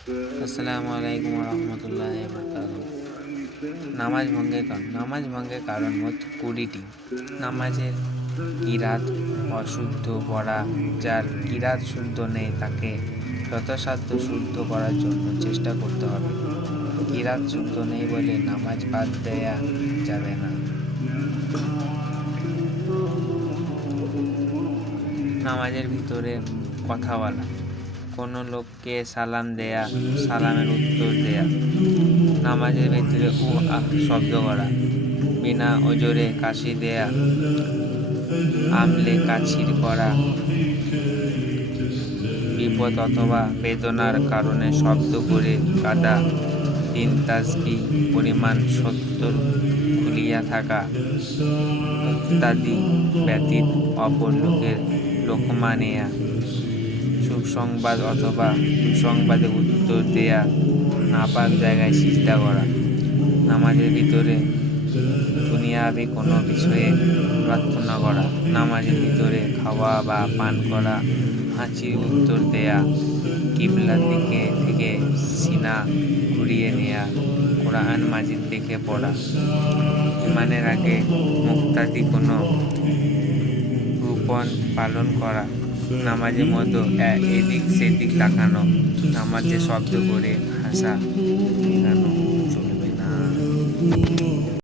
আসসালামু আলাইকুম রহমতুল্লাহি বারাকাতুহু। নামাজ ভঙ্গের কারণ মোট 20টি। নামাজের কিরাত অশুদ্ধ পড়া। যার কিরাত শুদ্ধ নেই তাকে যথাসাধ্য শুদ্ধ করার জন্য চেষ্টা করতে হবে। কিরাত শুদ্ধ নেই বলে নামাজ বাদ দেয়া যাবে না। নামাজের ভিতরে কথা বলা, কোনো লোককে সালাম দেয়া, সালামের উত্তর দেয়া। নামাজের ভিতরে উ আহ শব্দ করা, বিনা ওজরে কাশি দেয়া, আমলে কাছির করা, বিপদ অথবা বেদনার কারণে শব্দ করে কাঁদা, 3 তাসবিহ পরিমাণ 70 খুলিয়া থাকা ইত্যাদি ব্যতীত অপর লোকের লোকমা নেয়া, সুসংবাদ অথবা দুঃসংবাদে উত্তর দেয়া, নাপাক জায়গায় সিজদা করা। নামাজের ভিতরে দুনিয়াবি কোনো বিষয়ে প্রার্থনা করা, নামাজের ভিতরে খাওয়া বা পান করা, হাঁচির উত্তর দেয়া, কিবলার দিকে থেকে সিনা ঘুরিয়ে নেয়া, কোরআন মাজিদ দেখে পড়া, ইমানের আগে মুক্তাদি কোনো রূপণ পালন করা, নামাজের মধ্যে এদিক সেদিক তাকানো, নামাজে শব্দ করে হাসা, চলবে না।